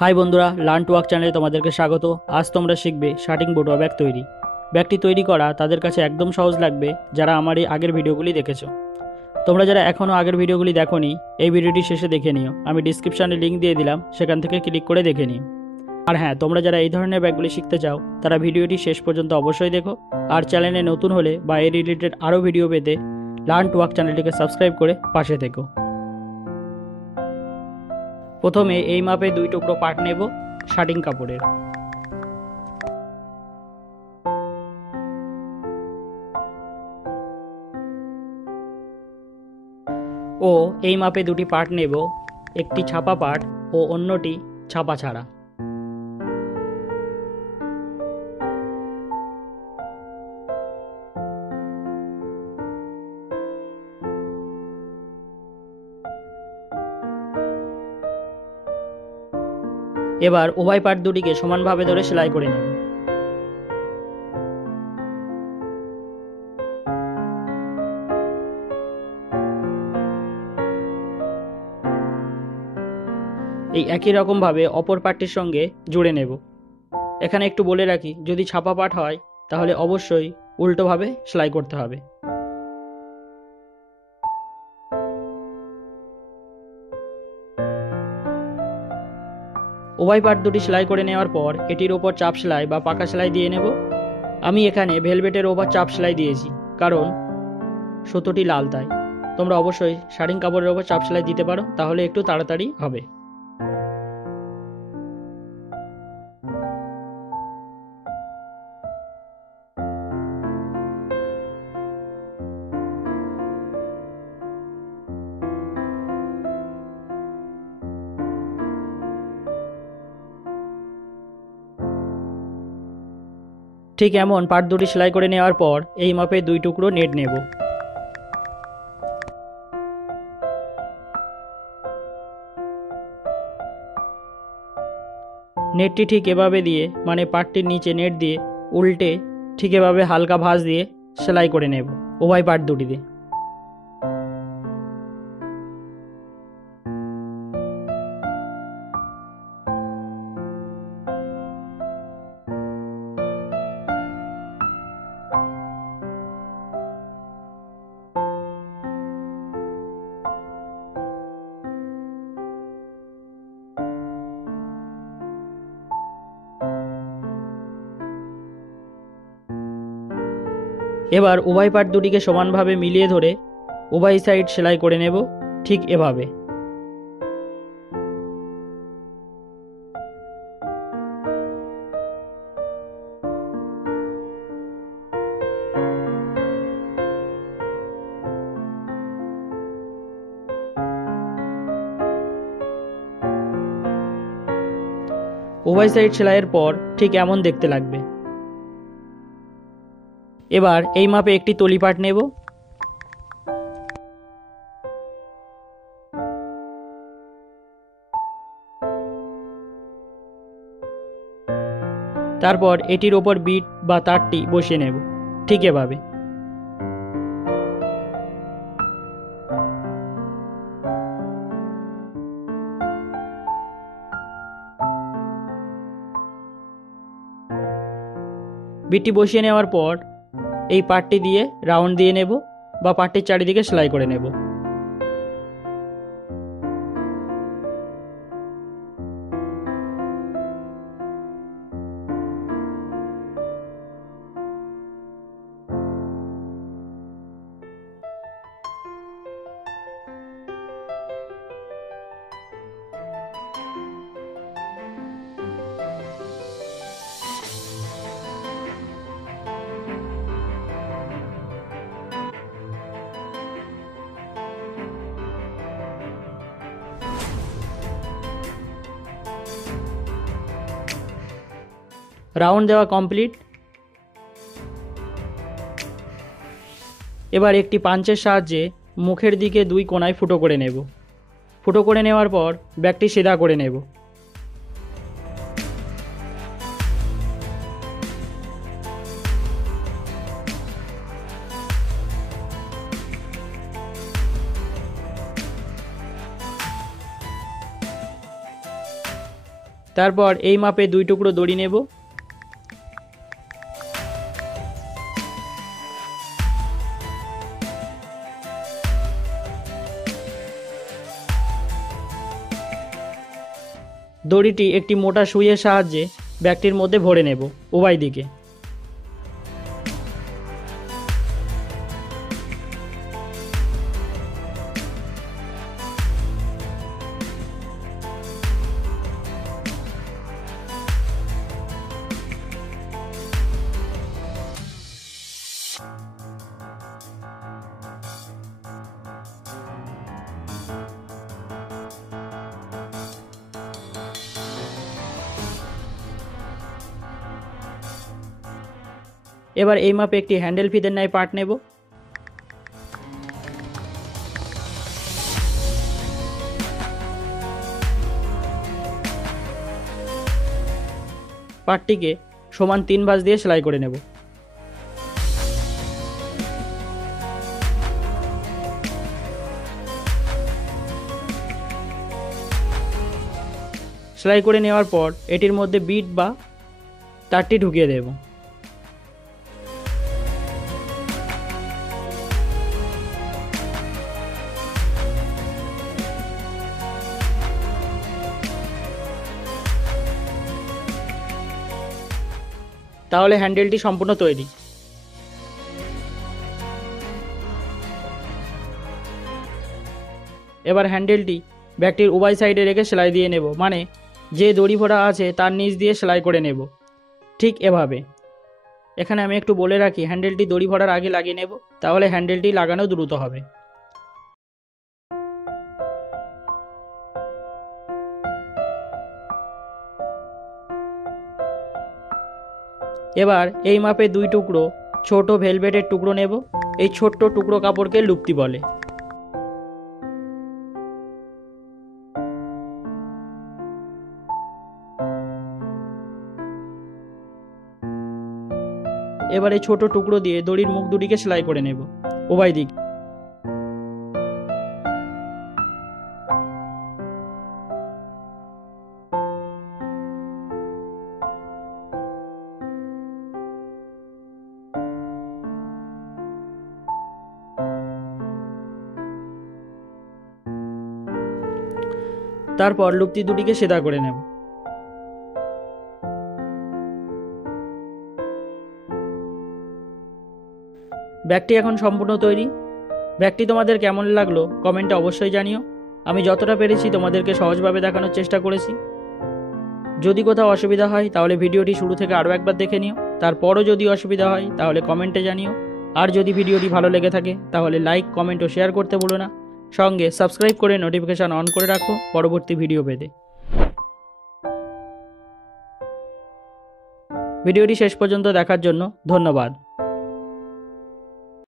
High বন্ধুরা, learn to work চ্যানেলে তোমাদেরকে স্বাগত। আজ তোমরা শিখবে শার্টিং বটুয়া ব্যাগ তৈরি। ব্যাগটি তৈরি করা তাদের কাছে একদম সহজ লাগবে যারা আমার এই আগের ভিডিওগুলি দেখেছো। তোমরা যারা এখনও আগের ভিডিওগুলি দেখোনি, এই ভিডিওটি শেষে দেখে নিও। আমি ডিসক্রিপশানে লিঙ্ক দিয়ে দিলাম, সেখান থেকে ক্লিক করে দেখে নিও। আর হ্যাঁ, তোমরা যারা এই ধরনের ব্যাগগুলি শিখতে চাও তারা ভিডিওটি শেষ পর্যন্ত অবশ্যই দেখো। আর চ্যানেলে নতুন হলে বা এই রিলেটেড আরও ভিডিও পেতে লার্ন টু ওয়ার্ক চ্যানেলটিকে সাবস্ক্রাইব করে পাশে থেকো। প্রথমে এই মাপে 2 টুকরো পাট নেব শার্টিং কাপড়ের। ও এই মাপে 2টি পাট নেব, একটি ছাপা পাট ও অন্যটি ছাপা ছাড়া। এবার উভয় পাট দুটিকে সমানভাবে ধরে সেলাই করে নেব। এই একই রকমভাবে অপর পাটটির সঙ্গে জুড়ে নেব। এখানে একটু বলে রাখি, যদি ছাপা পাট হয় তাহলে অবশ্যই উল্টোভাবে সেলাই করতে হবে। উভয় পাট দুটি সেলাই করে নেওয়ার পর এটির ওপর চাপ সেলাই বা পাকা সেলাই দিয়ে নেব। আমি এখানে ভেলভেটের ওপর চাপ সেলাই দিয়েছি, কারণ সুতোটি লাল তাই। তোমরা অবশ্যই শার্টিং কাপড়ের ওপর চাপ সেলাই দিতে পারো, তাহলে একটু তাড়াতাড়ি হবে। ঠিক এমন পাট দুটি সেলাই করে নেওয়ার পর এই মাপে 2 টুকরো নেট নেব। নেটটি ঠিক এভাবে দিয়ে, মানে পাটটির নিচে নেট দিয়ে উল্টে ঠিক এভাবে হালকা ভাঁজ দিয়ে সেলাই করে নেব উভয় পাট দুটিতে। এবার উভয় পাট দুটিকে সমানভাবে মিলিয়ে ধরে উভয় সাইড সেলাই করে নেব ঠিক এভাবে। উভয় সাইড সেলাইয়ের পর ঠিক এমন দেখতে লাগবে। এবার এই মাপে একটি তলি পাট নেব। তারপর এটির ওপর বিট বা তারটি বসিয়ে নেব ঠিক এভাবে। বিটটি বসিয়ে নেওয়ার পর এই পাটটি দিয়ে রাউন্ড দিয়ে নেব বা পাটটির চারিদিকে সেলাই করে নেব। রাউন্ড দেওয়া কমপ্লিট। এবার একটি পাঞ্চের সাহায্যে মুখের দিকে 2 কোণায় ফুটো করে নেব। ফুটো করে নেওয়ার পর ব্যাগটি সিধা করে নেব। তারপর এই মাপে 2 টুকরো দড়ি নেব। দড়িটি একটি মোটা সুইয়ের সাহায্যে ব্যাগটির মধ্যে ভরে নেব উভয় দিকে। এবার এই মাপে একটি হ্যান্ডেল ফিতের ন্যায় পার্ট নেব। পার্টটিকে সমান 3 ভাঁজ দিয়ে সেলাই করে নেব। সেলাই করে নেওয়ার পর এটির মধ্যে বিট বা তারটি ঢুকিয়ে দেব। তাহলে হ্যান্ডেলটি সম্পূর্ণ তৈরি। এবার হ্যান্ডেলটি ব্যাগটির উভয় সাইডে রেখে সেলাই দিয়ে নেব, মানে যে দড়ি ভরা আছে তার নিচ দিয়ে সেলাই করে নেব, ঠিক এভাবে। এখানে আমি একটু বলে রাখি, হ্যান্ডেলটি দড়ি ভরার আগে লাগিয়ে নেব, তাহলে হ্যান্ডেলটি লাগানো দ্রুত হবে। এবার এই মাপে 2 টুকরো ছোট ভেলভেটের টুকরো নেব। এই ছোট্ট টুকরো কাপড়কে লুপ্তি বলে। এবার এই ছোট টুকরো দিয়ে দড়ির মুখ দুটিকে সেলাই করে নেব উভয় দিক। তারপর লুপ্তি দুটিকে সেদা করে নেব। ব্যাগটি এখন সম্পূর্ণ তৈরি। ব্যাগটি তোমাদের কেমন লাগলো কমেন্টে অবশ্যই জানিও। আমি যতটা পেরেছি তোমাদেরকে সহজভাবে দেখানোর চেষ্টা করেছি। যদি কোথাও অসুবিধা হয় তাহলে ভিডিওটি শুরু থেকে আরও একবার দেখে নিও। তারপরও যদি অসুবিধা হয় তাহলে কমেন্টে জানিও। আর যদি ভিডিওটি ভালো লেগে থাকে তাহলে লাইক, কমেন্ট ও শেয়ার করতে ভুলো না। সঙ্গে সাবস্ক্রাইব করে নোটিফিকেশান অন করে রাখো পরবর্তী ভিডিও পেতে। ভিডিওটি শেষ পর্যন্ত দেখার জন্য ধন্যবাদ।